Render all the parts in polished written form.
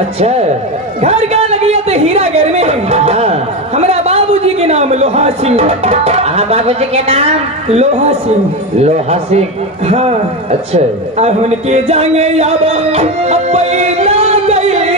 अच्छा घर का लगी तो हीरा घर में। हाँ हमारा बाबूजी के नाम लोहा सिंह। हाँ बाबूजी के नाम लोहा सिंह। लोहा सिंह। हाँ अच्छा अब उनके जाएंगे अब ना गई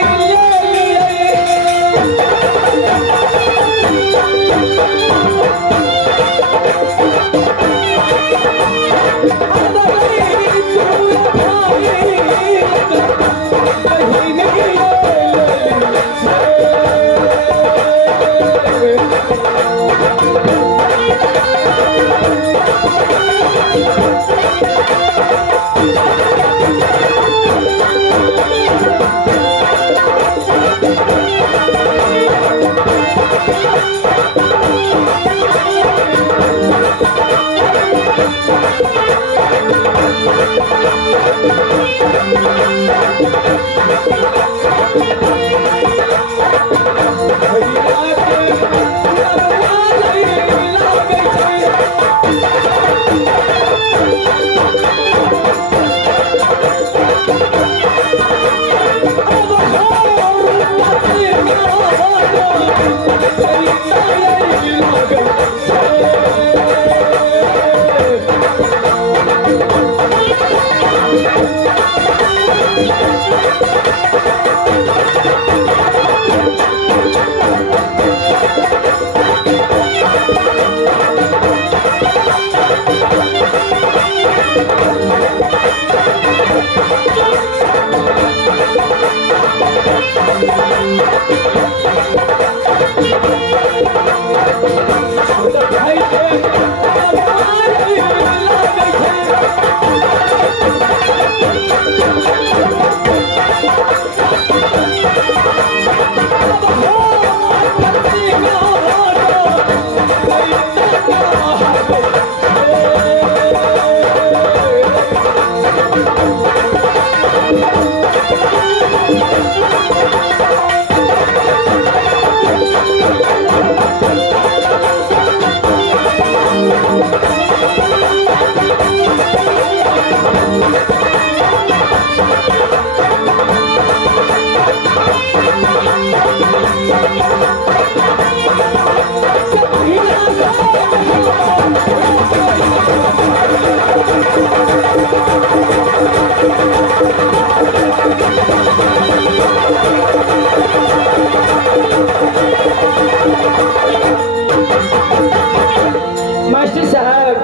मास्टर साहब।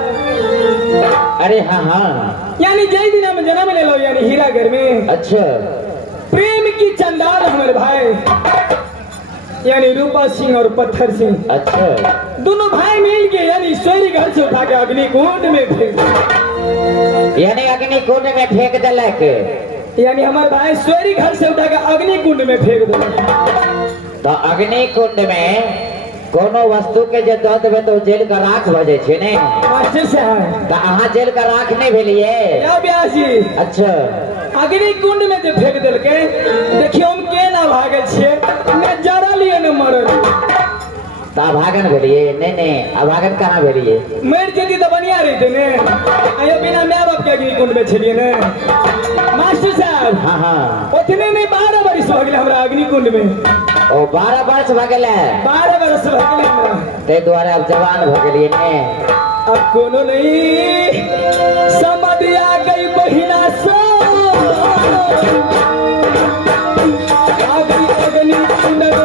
अरे हाँ हाँ यानी जय दिन हम जन्म ले लो यानी हीरा घर में। अच्छा प्रेम की चंदार हमारे भाई यानी रूपा सिंह और पत्थर सिंह। अच्छा दोनों भाई मिल के यानी ईश्वरी घर से उठा के अग्निकुंड में फेंक। यानी अग्निकुंड में फेंक दिलक। यानी हमारे भाई सोरी घर से उठा के अग्नि कुंड में फेंक दो। तो अग्नि कुंड में कोनो वस्तु के जे दऽ देबै तो जेल का राख भ जाय छै ने। मास्टर साहब तो अहाँ जेल का राख नहीं भेलिए। या ब्यास जी अच्छा अग्नि कुंड में जे फेंक देलकै देखियो हम के ना भागे छिए ने जरा लिए ने मरल। तो अभागन भेलिए नहीं नहीं अभागन कहाँ भेलिए। मर जेती तो बढ़िया रहते ने आये बिना माय बाप के अग्नि कुंड में छलिए ने। मास्टर साहब हाँ हाँ ओतने में 12 वर्ष हो गेल हमरा अग्नि कुंड में। ओ 12 वर्ष भ गेलै। 12 वर्ष हो गेल हमरा ते द्वारे अब जवान भ गेलिए ने। अब कोनो नहीं समझ आ गई बहिना सो अग्नि कुंड में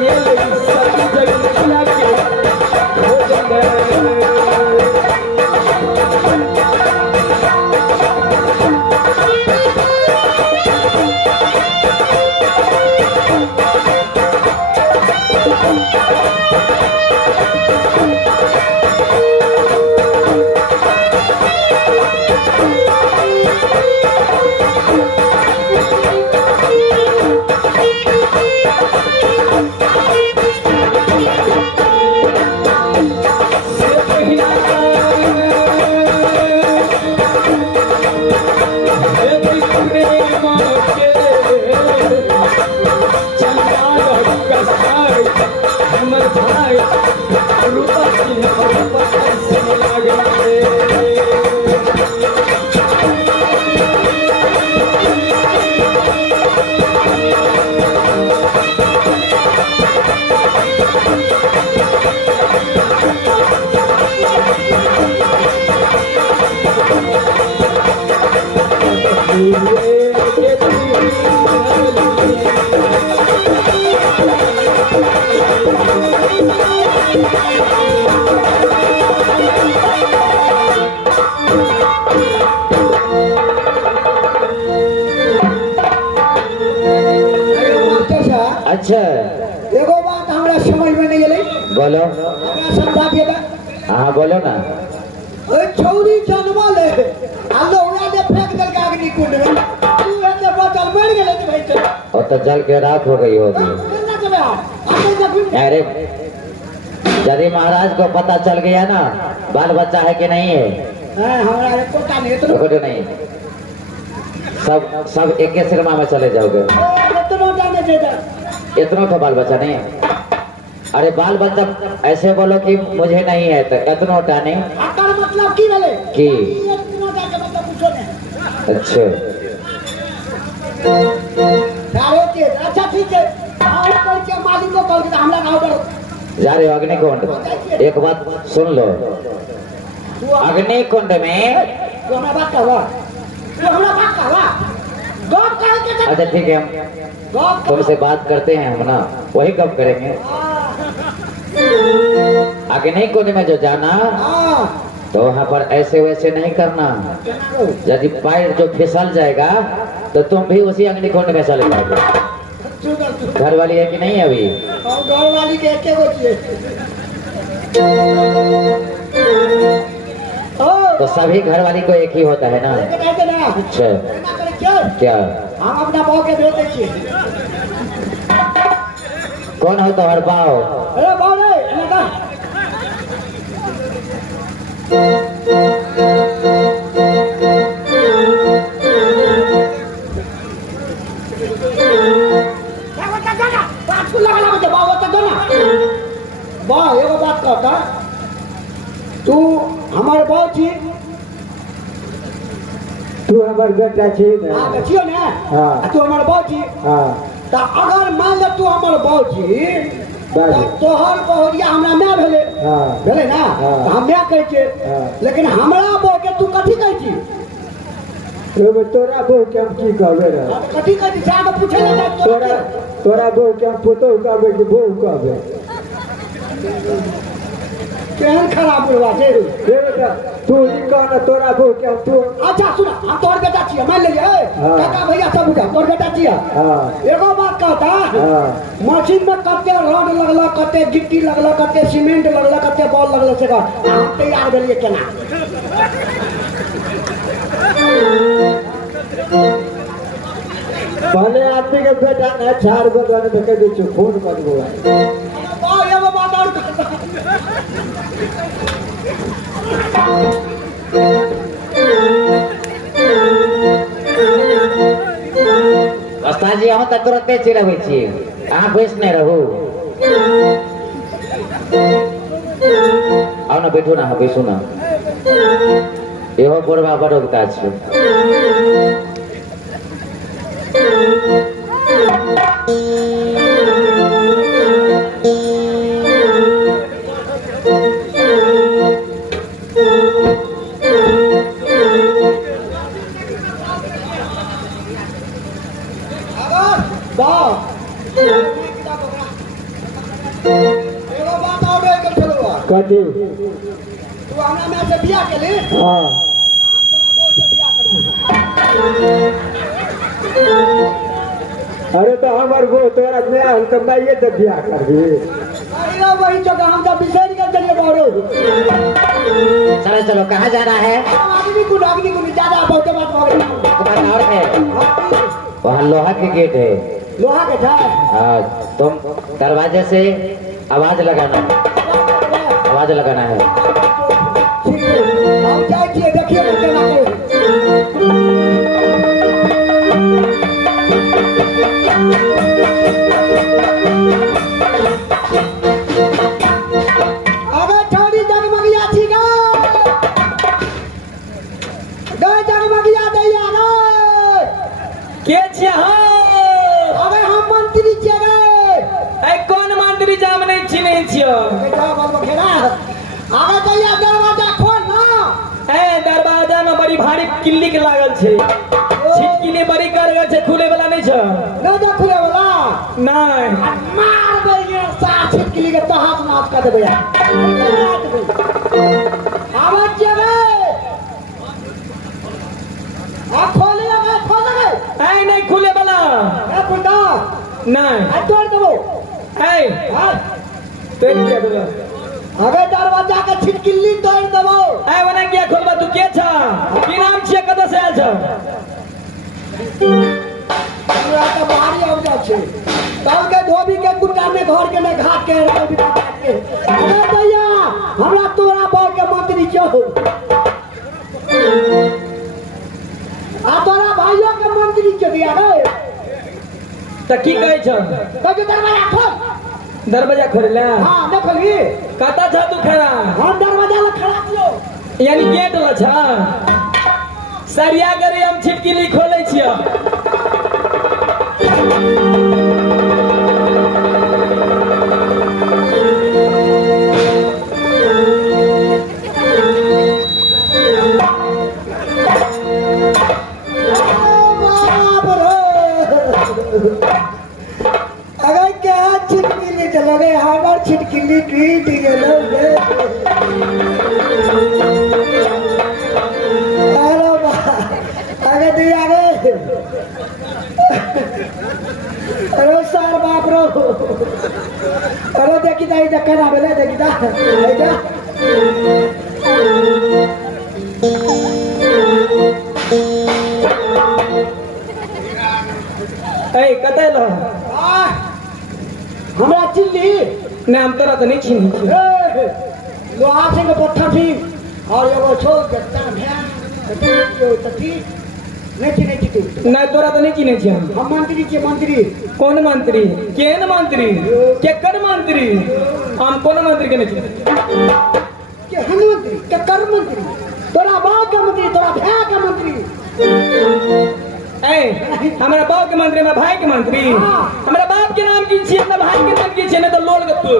ये सभी जगह के भोजन है। अच्छा एगो बात हमरा समझ में नहीं गेलै। बोलो। हमरा समझा दिए बा। हाँ बोलो ना। ओए छौरी जन्मल है आ लोड़ा ने फेंक देल के अग्नि कुंड में। तू एते बोतल मर गेलै त भाई तो। और तो जल के राख हो गई होगी। केना जबे आते जब अरे यदि महाराज को पता चल गया ना बाल बच्चा है कि नहीं है। हां हमरा रे कोटा नहीं इतना देखो नहीं सब एक के सिरमा में चले जाओगे। इतना जाने दे दे। इतना तो बाल बच्चा नहीं। अरे बाल बच्चा ऐसे बोलो कि मुझे नहीं है तो इतना नहीं। आकर मतलब की भेलै की इतना जाके मतलब पूछो ने। अच्छा सारे के अच्छा ठीक है और कल के मालिक को कल के हमरा गांव पर जा रहे हो अग्निकुंड। एक बात सुन लो अग्निकुंड में तू हमरा बात कहवा तू हमरा बात कहवा गप कह के अच्छा ठीक है हम गप तुमसे बात करते हैं हम ना वही कब करेंगे। अग्निकुंड में जो जाना हां तो वहाँ पर ऐसे वैसे नहीं करना। यदि पैर जो फिसल जाएगा तो तुम भी उसी अग्निकुंड में चले जाओगे। घर वाली है कि नहीं अभी। और घर वाली के के होती तो सभी घर वाली को एक ही होता है ना। अच्छा क्या हम अपना बाव के भेज दै छियै। कौन हो तुम्हारे बाव। अरे बाव रे एना बाव एगो बात कहता तू हमार बाव छी तू हमार बेटा छी ने। हां देखियो ने हाँ। तू हमार बाव छी हां त अगर मान ले तू हमार बाव छी बाजी। तोहर बहुरिया हमरा ना भेले हाँ। भेले ना हाँ। त हम ना कहै छै हाँ। लेकिन हमरा बाव के तू कथि कहै छी एगो तोरा बहू के हम की कहबे रे। हाँ, तो कथि कहै छी जाके पूछे ले तोरा तोरा बहू के हम पुतहु कहबे कि बहू कहबे। केहन खराब बुढ़वा छै बेटा तू ही कहना तोरा बहू के तू अच्छा सुना हम तोर बेटा छियै मान ले काका भैया सब बुझा तोर बेटा छियै एगो बात कहता मशीन में कते रड लगला कते गिट्टी लगला कते सीमेंट लगला कते बॉल लगला से हम तैयार भेलिए केना पहले आदमी के बेटा ने 4 गो रन में कह दे खून कर दो एगो बात और अस्ताजी हम तक तुरंत चिरबै छी अहाँ बैस नहीं रहू आओ ना बैठू ना बैसू ना एहो बुढ़वा बड़ काज छै कथी तू हमरा में से बियाह के ले हाँ हम तो बहुत से बियाह करू अरे तो हमार वो तोरा में हम तो मैं ये तो बियाह कर दी अरे वही जगह हम तो बिसर के चले बाड़ो चलो चलो कहाँ जाना है आदमी को ज्यादा बहुत बात हो गई दुकान और है वहाँ लोहा के गेट है लोहा के था हाँ तुम दरवाजे से आवाज लगाना है ठीक है हम जाइए देखिए केना अबे छोड़ी जगमगिया छी गए जगमगिया दैया गए के छियै अबे हम मंत्री छियै गए कौन मंत्री जाम नहीं चिन्है छियै बेटा बाल बखेरा आगे दैया दरवाजा खोल ना दरवाजा में बड़ी भारी किल्ली के लागल छै छिटकिली बड़ी कर छै खुले वाला नहीं छै ना जा खुले वाला नहीं मार दे सा छिटकिली के तो हाथ नाच कर देबे आवाज जबे आ खोले नहीं खुले वाला ए पुंडा नहीं आ तोड़ देबो हां तेरी क्या बोला अबे दरवाजा के छिटकिली तोड़ देबो वना क्या खोलबा तू के छ की नाम छियै कत से आयल छ हमरा तो भारी हो जा छै तब के धोबी के कुत्ता में घर के ने घाट के बिता के अबे भैया हमरा तोरा बाल के मंत्री छौ आ तोरा भाइयों के मंत्री छौ दिया रे त की कहै छ कहे दरवाजा खोल दरवाजा खोलला हां न खोली कत छ तू खड़ा हम दरवाजा ला खड़ा छियो यानी गेट ला छ सरिया करे हम छिटकिली खोलै छियै अगर क्या छिटकिली चलोगे हमार छिटकिली टूट गेलो रे अरे बा आगे दी आगे अरे सार बाप रो अरे देखी दा ये जक्का ना बेले देखी दा आइजा कतै लो हमरा चिल्ली नाम तोरा तो नहीं चिन्ह लोहा से के पत्थर थी और एगो छोड़ जत्ता भैन तथी नहीं तू नहीं तोरा तो नहीं चिन्है छियै हम मंत्री के मंत्री कौन मंत्री केहन मंत्री केकर मंत्री हम कौन मंत्री के नहीं चिन्है के हन मंत्री के कर मंत्री तोरा बाप के मंत्री तोरा भाई के मंत्री हमारा बाप के मंत्री हमारा भाई के मंत्री हमारा बाप के नाम की छियै हमारा भाई के नाम की छियै नहीं तो लोल गत्तू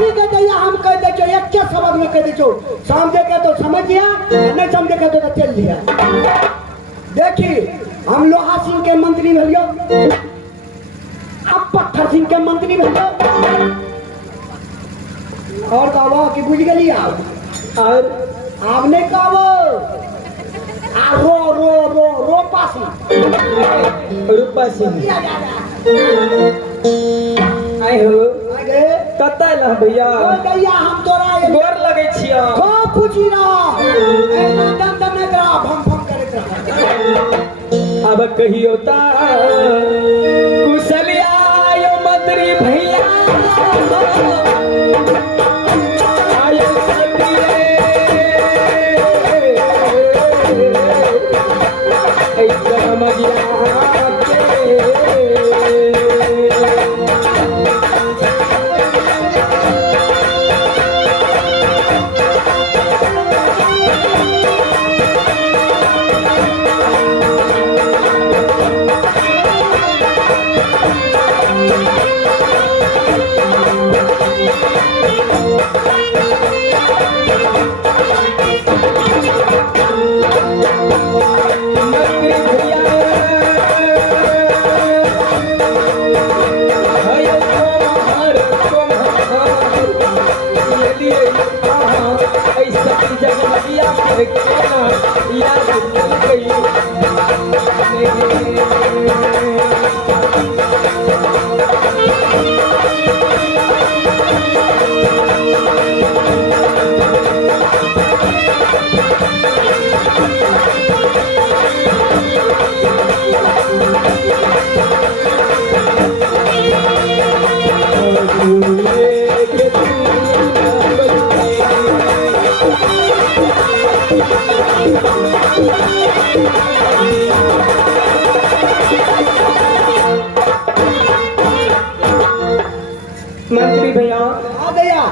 ठीक है दैया हम कह दे छो एक के शब्द में कह दे छो समझे के तो समझ लिया नहीं समझे के तो चल लिया देखी हम लोहा सिंह के मंत्री भलियो अब पत्थर सिंह के मंत्री भलियो और बाबा की बुझ गली आप और आपने कहा आ रो रो रो रो पासी रूपा सिंह आए हो आगे कतै ला भैया ओ दैया हम तोरा ये गोर लगै छिया खूब खुशी रह ए नंदन दम में तेरा भम भम करत रह अब कहियो ता कुशलिया यो मंत्री भैया आयो सतिए ऐ जमगिया मंत्री भैया आ गया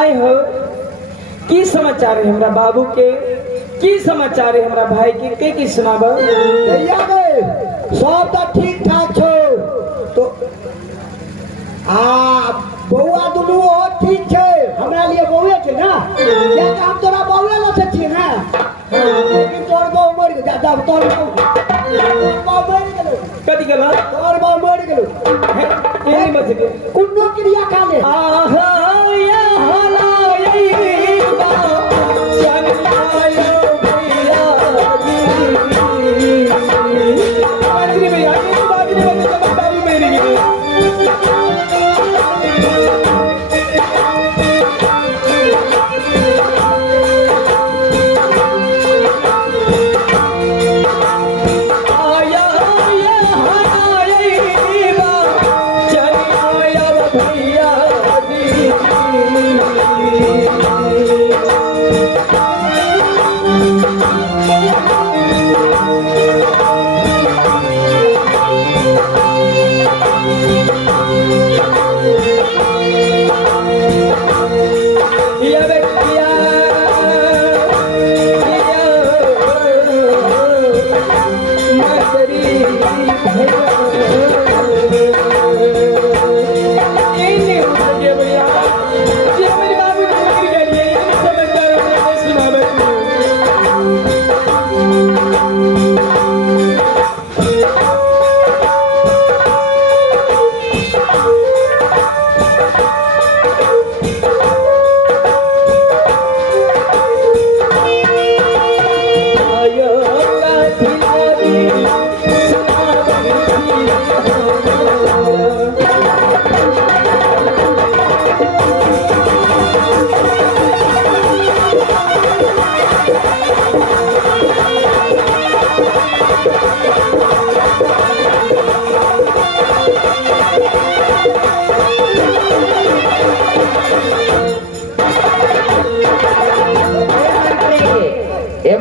आए हो की समाचार है हमरा बाबू के की समाचार है हमरा भाई के की सुनाब दैया गे सब तो ठीक ठाक छो तो आ बउआ दुनू ओ ठीक छे हमरा लिए बउए छे ना या कि हम तोरा बउए ल से छी ना लेकिन तोर बउ मर गया जा तोर बउ मर गेलो कथी गला तोर बउ मर गेलो एनी बच के कुन्नो क्रिया खा ले आहा या हलाई बा चनियायो भैया मंत्री भैया की बात नहीं बता बाबू मेरी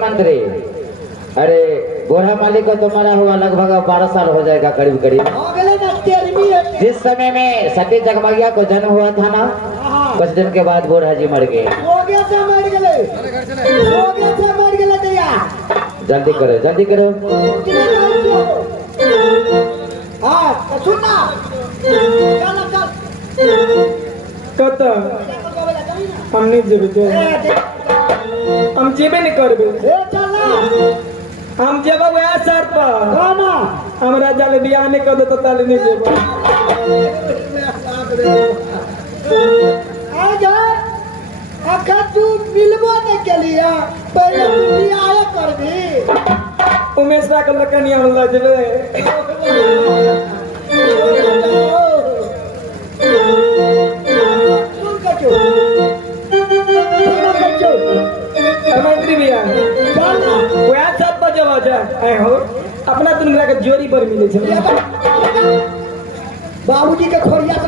मंत्री अरे गोरा मालिक को तुम्हारा हुआ लगभग 12 साल हो जाएगा करीब करीब हो गेले ना तेरमी है जिस समय में सती जगमगिया को जन्म हुआ था ना कुछ दिन के बाद बूढ़ा जी मर गए हो गया से मर गेले हो गया से मर गेले दैया जल्दी करो किने जान छो हां तो सुन ना चल कत हम नहीं जेबे हम जेबे नहीं करबे ए चल ना हम जेब वह शर्त पर गाना हमरा जाले बियाह नहीं कर दे तो ताले नहीं जेब आ जा अगर तू मिलबो नहीं के लिया पहले तू बियाह कर दी उमेश रा के लकनिया होला जबे सुन कचो मंत्री भैया जाना वह सब बजवा जा आए हो अपना तुम के जोरी पर मिले छे बाबूजी के खोरिया से